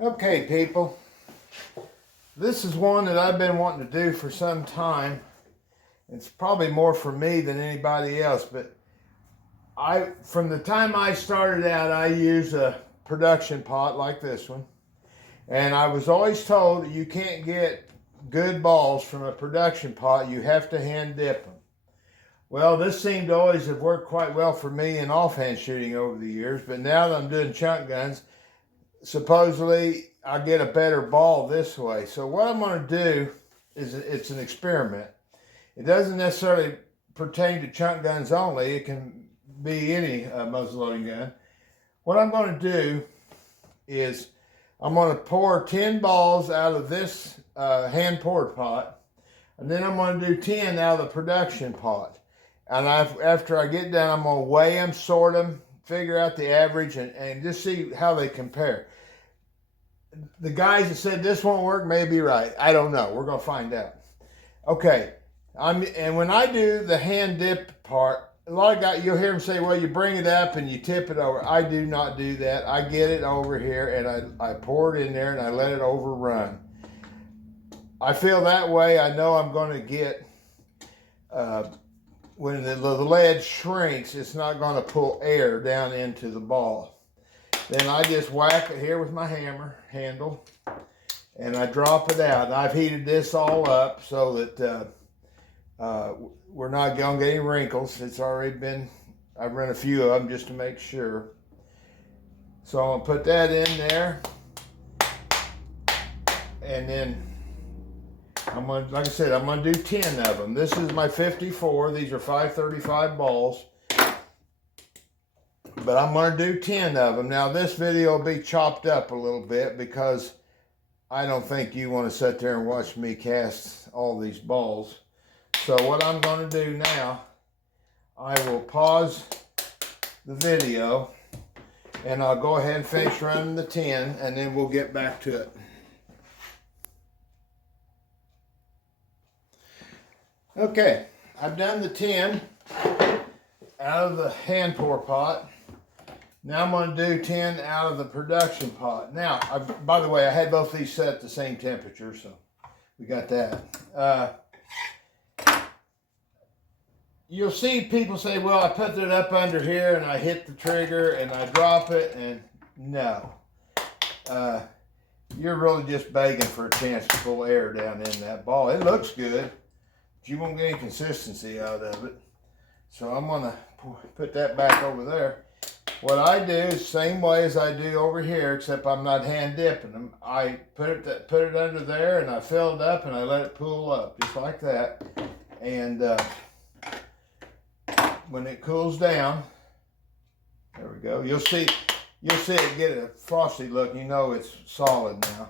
Okay, people, this is one that I've been wanting to do for some time. It's probably more for me than anybody else, but from the time I started out, I used a production pot like this one, and I was always told that you can't get good balls from a production pot. You have to hand dip them. Well, this seemed to always have worked quite well for me in offhand shooting over the years, but now that I'm doing chunk guns, supposedly I get a better ball this way. So what I'm going to do is, it's an experiment. It doesn't necessarily pertain to chunk guns only. It can be any muzzleloading gun. What I'm going to do is I'm going to pour 10 balls out of this hand poured pot, and then I'm going to do 10 out of the production pot. And after I get done, I'm going to weigh them, sort them, figure out the average, and just see how they compare. The guys that said this won't work may be right. I don't know. We're going to find out. Okay. And when I do the hand dip part, a lot of guys, you'll hear them say, well, you bring it up and you tip it over. I do not do that. I get it over here and I pour it in there and I let it overrun. I feel that way. I know I'm going to get, when the lead shrinks, it's not going to pull air down into the ball. Then I just whack it here with my hammer handle and I drop it out. I've heated this all up so that we're not going to get any wrinkles. It's already been, I've run a few of them just to make sure. So I'm going to put that in there. And then I'm going to, like I said, I'm going to do 10 of them. This is my 54. These are 535 balls. But I'm going to do 10 of them. Now this video will be chopped up a little bit because I don't think you want to sit there and watch me cast all these balls. So what I'm going to do now, I will pause the video and I'll go ahead and finish running the 10 and then we'll get back to it. Okay, I've done the 10 out of the hand pour pot. Now I'm going to do 10 out of the production pot. Now, by the way, I had both these set at the same temperature, so we got that. You'll see people say, well, I put it up under here and I hit the trigger and I drop it, and no. You're really just begging for a chance to pull air down in that ball. It looks good, but you won't get any consistency out of it. So I'm going to put that back over there. What I do is the same way as I do over here, except I'm not hand dipping them. I put it under there and I fill it up and I let it pool up just like that. And when it cools down, there we go. You'll see it get a frosty look. You know it's solid now.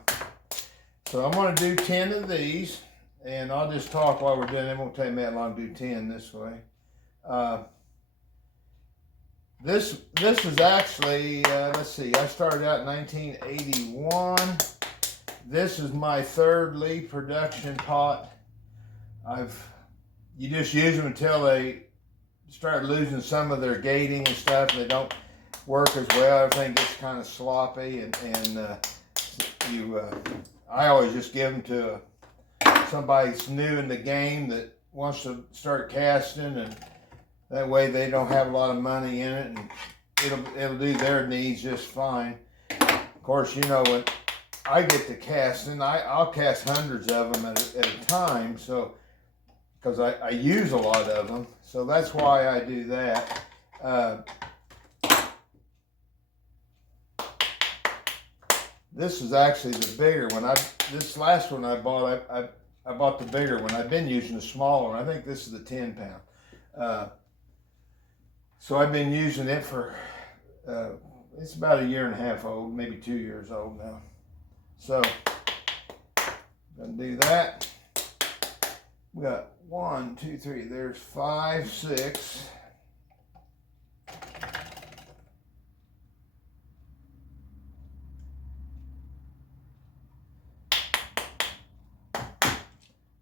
So I'm going to do 10 of these, and I'll just talk while we're doing it. It won't take me that long to do 10 this way. This is actually, let's see, I started out in 1981. This is my third Lee production pot. You just use them until they start losing some of their gating and stuff. They don't work as well. Everything gets kind of sloppy, and I always just give them to somebody that's new in the game that wants to start casting, and that way they don't have a lot of money in it, and it'll do their needs just fine. Of course, you know, when I get to casting, I'll cast hundreds of them at a time, so because I use a lot of them, so that's why I do that. This is actually the bigger one. This last one I bought, I bought the bigger one. I've been using the smaller one. I think this is the 10 pound. So I've been using it for, it's about a year and a half old, maybe 2 years old now. So, gonna do that. We got 1, 2, 3, there's 5, 6.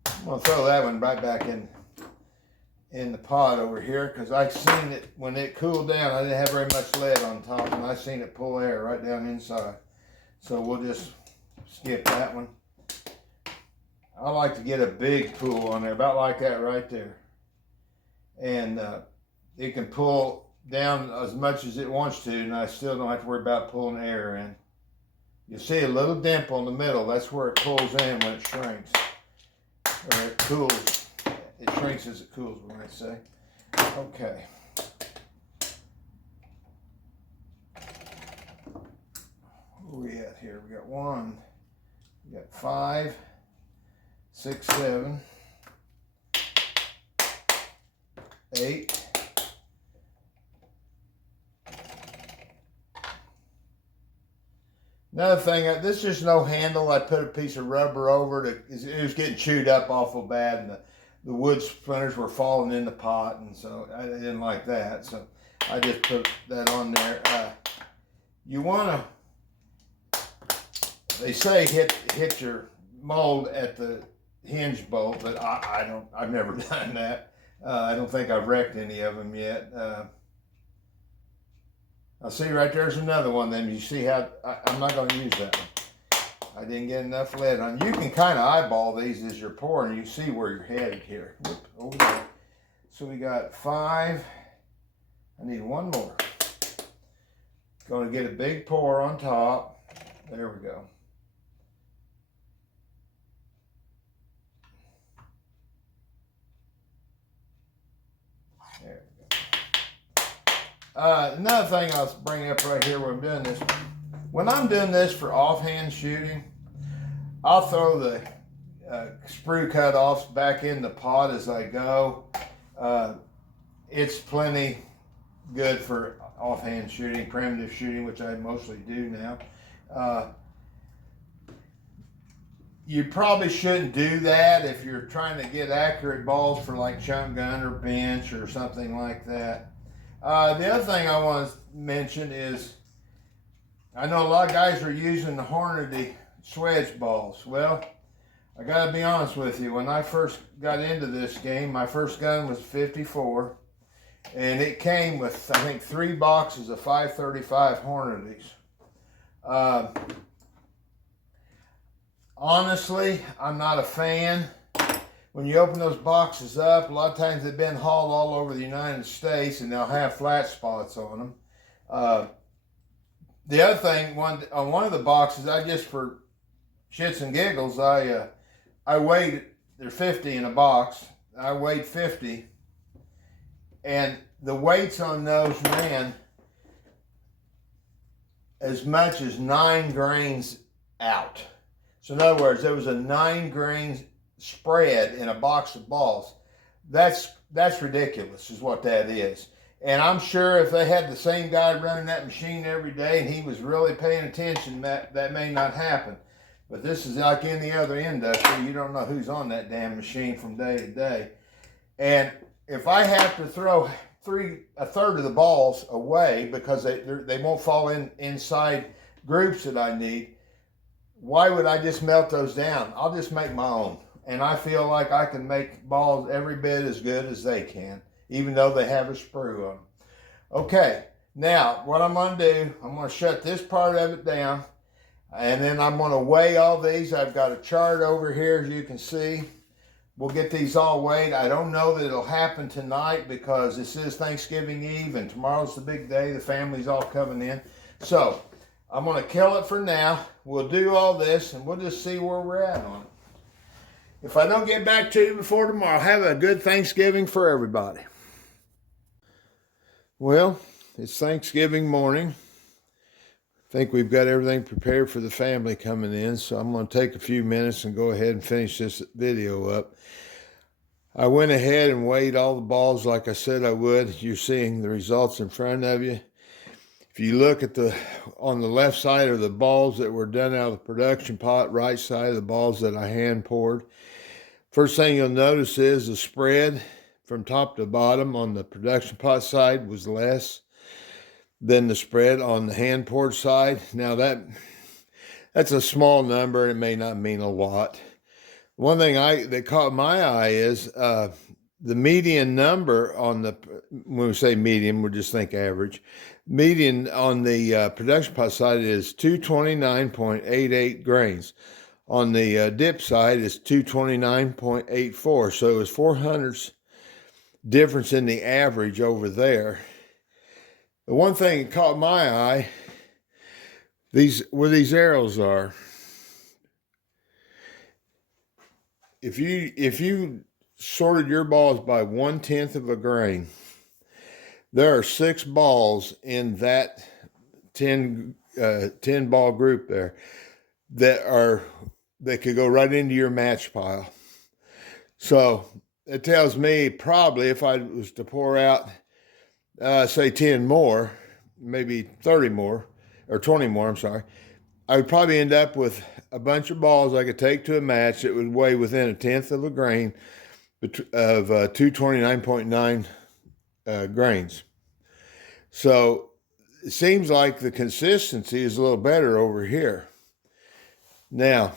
I'm gonna throw that one right back in the pot over here, because I seen it when it cooled down. I didn't have very much lead on top, and I seen it pull air right down inside. So we'll just skip that one. I like to get a big pool on there, about like that right there. And it can pull down as much as it wants to, and I still don't have to worry about pulling air in. You see a little dimple in the middle. That's where it pulls in when it shrinks. Or it cools. It shrinks as it cools, when I say. Okay. Where we at here? We got 1, we got 5, 6, 7, 8. Another thing, this is just no handle. I put a piece of rubber over it. It was getting chewed up awful bad, and the wood splinters were falling in the pot, and so I didn't like that. So I just put that on there. You want to, they say hit your mold at the hinge bolt, but I've never done that. I don't think I've wrecked any of them yet. I'll see right there's another one. Then you see how I'm not going to use that one. I didn't get enough lead on. You can kind of eyeball these as you're pouring. You see where you're headed here. Whoop, over there. So we got 5. I need 1 more. Going to get a big pour on top. There we go. There we go. Another thing I'll bring up right here when I'm doing this. When I'm doing this for offhand shooting, I'll throw the sprue cut-offs back in the pot as I go. It's plenty good for offhand shooting, primitive shooting, which I mostly do now. You probably shouldn't do that if you're trying to get accurate balls for like chunk gun or bench or something like that. The other thing I want to mention is, I know a lot of guys are using the Hornady swedge balls. Well, I got to be honest with you. When I first got into this game, my first gun was 54, and it came with, I think, 3 boxes of 535 Hornadys. Honestly, I'm not a fan. When you open those boxes up, a lot of times they've been hauled all over the United States, and they'll have flat spots on them. The other thing, on one of the boxes, I just, for shits and giggles, I weighed, they're 50 in a box. I weighed 50, and the weights on those ran as much as 9 grains out. So in other words, there was a 9 grain spread in a box of balls. That's ridiculous, is what that is. And I'm sure if they had the same guy running that machine every day and he was really paying attention, that may not happen. But this is like any other industry. You don't know who's on that damn machine from day to day. And if I have to throw a third of the balls away because they won't fall inside groups that I need, why would I just melt those down? I'll just make my own. And I feel like I can make balls every bit as good as they can, even though they have a sprue on them. Okay, now what I'm going to do, I'm going to shut this part of it down, and then I'm going to weigh all these. I've got a chart over here, as you can see. We'll get these all weighed. I don't know that it'll happen tonight because this is Thanksgiving Eve, and tomorrow's the big day. The family's all coming in. So I'm going to kill it for now. We'll do all this, and we'll just see where we're at on it. If I don't get back to you before tomorrow, have a good Thanksgiving for everybody. Well, it's Thanksgiving morning. I think we've got everything prepared for the family coming in, so I'm going to take a few minutes and go ahead and finish this video up. I went ahead and weighed all the balls like I said I would. You're seeing the results in front of you. If you look at on the left side are the balls that were done out of the production pot, right side of the balls that I hand poured. First thing you'll notice is the spread from top to bottom on the production pot side was less than the spread on the hand poured side. Now that's a small number. It may not mean a lot. One thing that caught my eye is the median number on the, when we say median, we'll just think average. Median on the production pot side is 229.88 grains. On the dip side is 229.84. So it's 400ths difference in the average over there. The one thing that caught my eye, where these arrows are. If you sorted your balls by 1/10 of a grain, there are 6 balls in that 10 ball group there that could go right into your match pile. So it tells me probably if I was to pour out, say 10 more, maybe 30 more, or 20 more, I'm sorry, I would probably end up with a bunch of balls I could take to a match that would weigh within 1/10 of a grain of 229.9 grains. So it seems like the consistency is a little better over here. Now,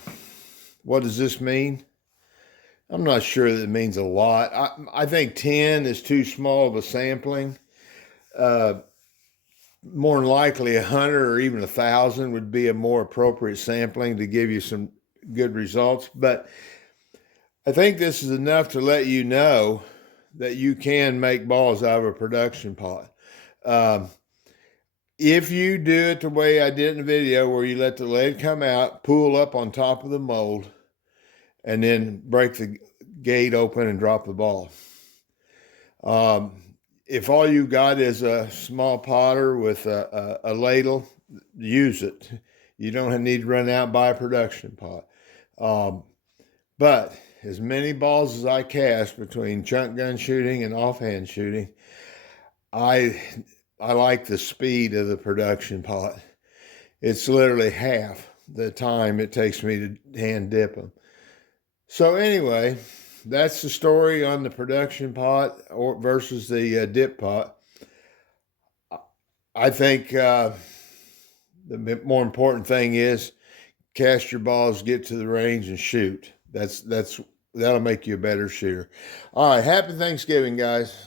what does this mean? I'm not sure that it means a lot. I think 10 is too small of a sampling. More than likely 100 or even 1,000 would be a more appropriate sampling to give you some good results. But I think this is enough to let you know that you can make balls out of a production pot. If you do it the way I did in the video, where you let the lid come out, pull up on top of the mold, and then break the gate open and drop the ball. If all you got is a small potter with a ladle, use it. You don't need to run out and buy a production pot. But as many balls as I cast between chunk gun shooting and offhand shooting, I like the speed of the production pot. It's literally half the time it takes me to hand dip them. So anyway, that's the story on the production pot versus the dip pot. I think the more important thing is cast your balls, get to the range, and shoot. That'll make you a better shooter. All right, happy Thanksgiving, guys.